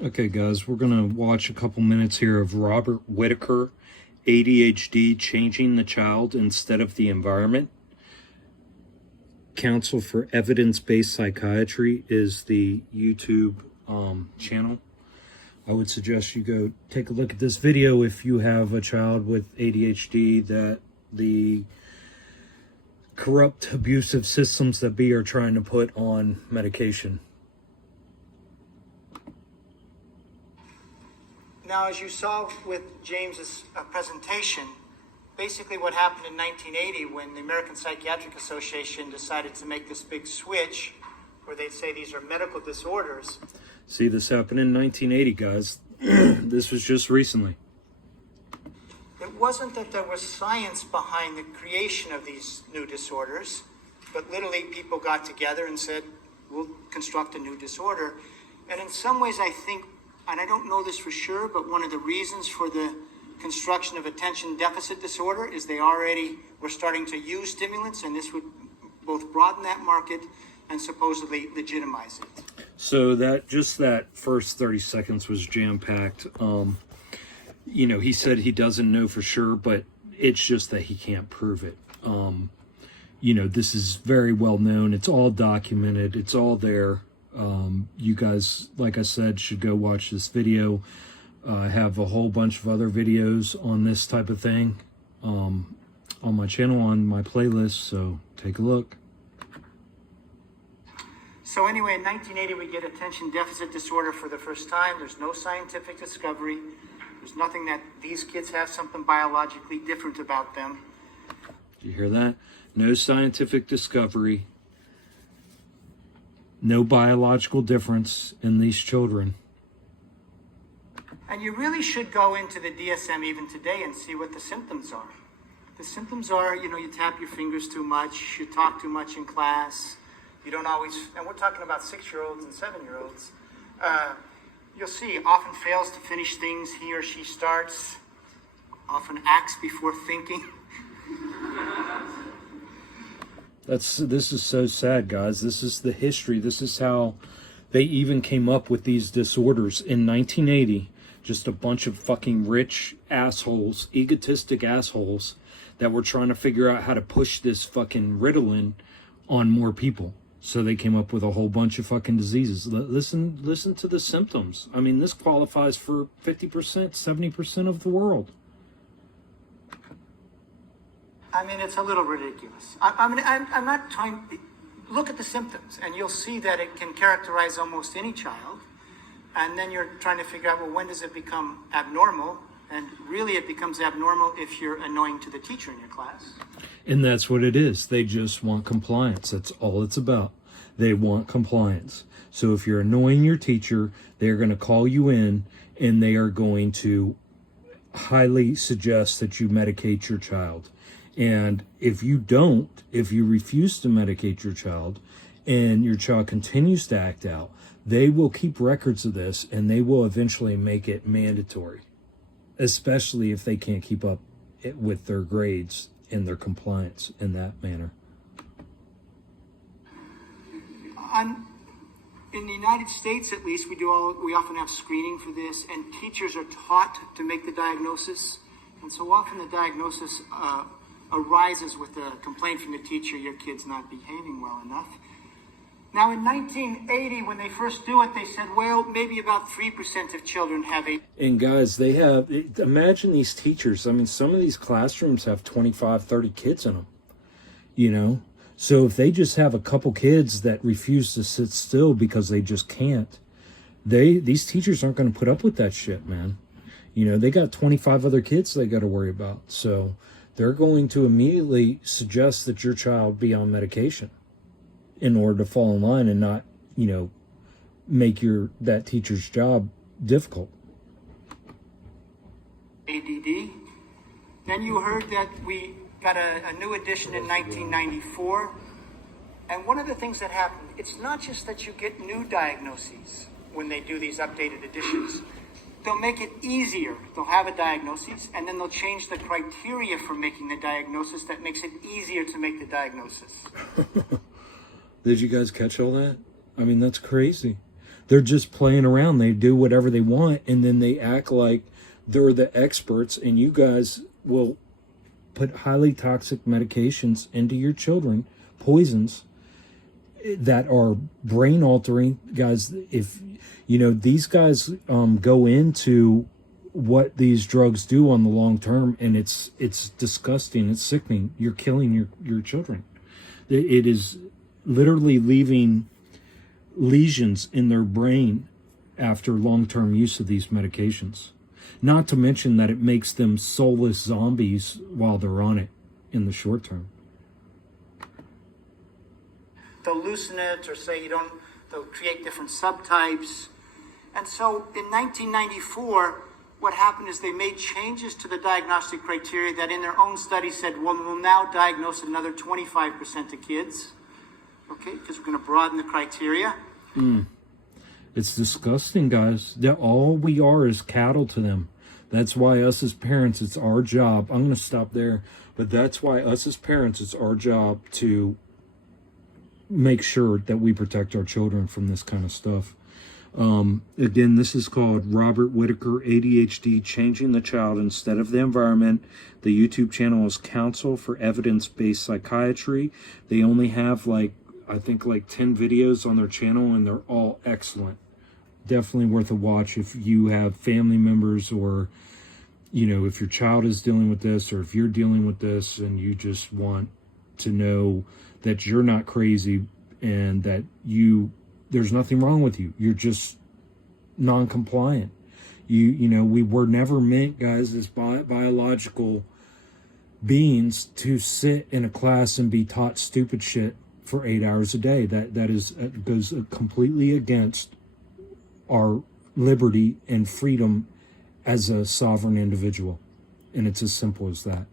Okay, guys, we're going to watch a couple minutes here of Robert Whitaker, ADHD, Changing the Child Instead of the Environment. Council for Evidence-Based Psychiatry is the YouTube channel. I would suggest you go take a look at this video if you have a child with ADHD that the corrupt, abusive systems that be are trying to put on medication. Now, as you saw with James's presentation, basically what happened in 1980 when the American Psychiatric Association decided to make this big switch where they'd say these are medical disorders. See, this happened in 1980, guys. This was just recently. It wasn't that there was science behind the creation of these new disorders, but literally people got together and said, we'll construct a new disorder. And in some ways, I think, and I don't know this for sure, but one of the reasons for the construction of attention deficit disorder is they already were starting to use stimulants, and this would both broaden that market and supposedly legitimize it. So that first 30 seconds was jam-packed. You know, he said he doesn't know for sure, but it's just that he can't prove it. You know, this is very well known. It's all documented. It's all there. You guys, like I said, should go watch this video. I have a whole bunch of other videos on this type of thing on my channel, on my playlist, so take a look. So anyway, in 1980, we get attention deficit disorder for the first time. There's no scientific discovery. There's nothing that these kids have something biologically different about them. Do you hear that? No scientific discovery. No biological difference in these children. And you really should go into the DSM even today and see what the symptoms are. The symptoms are, you know, you tap your fingers too much, you talk too much in class, you don't always, and we're talking about 6-year-olds and 7-year-olds. You'll see, often fails to finish things he or she starts, often acts before thinking. This is so sad, guys. This is the history. This is how they even came up with these disorders in 1980. Just a bunch of fucking rich assholes, egotistic assholes that were trying to figure out how to push this fucking Ritalin on more people. So they came up with a whole bunch of fucking diseases. Listen to the symptoms. I mean, this qualifies for 50%, 70% of the world. I mean, it's a little ridiculous. I'm not trying. Look at the symptoms, and you'll see that it can characterize almost any child. And then you're trying to figure out, well, when does it become abnormal? And really, it becomes abnormal if you're annoying to the teacher in your class. And that's what it is. They just want compliance. That's all it's about. They want compliance. So if you're annoying your teacher, they're going to call you in, and they are going to highly suggest that you medicate your child. And if you don't, if you refuse to medicate your child and your child continues to act out, they will keep records of this and they will eventually make it mandatory, especially if they can't keep up with their grades and their compliance in that manner. In the United States, at least, we often have screening for this, and teachers are taught to make the diagnosis. And so often the diagnosis arises with a complaint from the teacher, your kid's not behaving well enough. Now, in 1980, when they first do it, they said, well, maybe about 3% of children have a... And guys, they have, imagine these teachers. I mean, some of these classrooms have 25, 30 kids in them, you know? So if they just have a couple kids that refuse to sit still because they just can't, these teachers aren't going to put up with that shit, man. You know, they got 25 other kids they got to worry about. So they're going to immediately suggest that your child be on medication in order to fall in line and not, you know, make that teacher's job difficult. ADD. Then you heard that we got a new edition in 1994. And one of the things that happened, it's not just that you get new diagnoses when they do these updated editions. They'll make it easier. They'll have a diagnosis, and then they'll change the criteria for making the diagnosis that makes it easier to make the diagnosis. Did you guys catch all that? I mean, that's crazy. They're just playing around. They do whatever they want, and then they act like they're the experts, and you guys will put highly toxic medications into your children, poisons that are brain altering. Guys, if you know, these guys go into what these drugs do on the long term, and it's disgusting. It's sickening. You're killing your children. It is literally leaving lesions in their brain after long-term use of these medications. Not to mention that it makes them soulless zombies while they're on it in the short term. They'll loosen it or say they'll create different subtypes. And so in 1994, what happened is they made changes to the diagnostic criteria that in their own study said, well, we'll now diagnose another 25% of kids, okay, because we're going to broaden the criteria. It's disgusting, guys. All we are is cattle to them. That's why us as parents, it's our job. I'm going to stop there. But that's why us as parents, it's our job to make sure that we protect our children from this kind of stuff. Again, this is called Robert Whitaker, ADHD, Changing the Child Instead of the Environment. The YouTube channel is Council for Evidence-Based Psychiatry. They only have I think 10 videos on their channel, and they're all excellent. Definitely worth a watch if you have family members, or, you know, if your child is dealing with this, or if you're dealing with this and you just want to know that you're not crazy and that there's nothing wrong with you. You're just non-compliant. You know, we were never meant, guys, as biological beings to sit in a class and be taught stupid shit for 8 hours a day. That goes completely against our liberty and freedom as a sovereign individual. And it's as simple as that.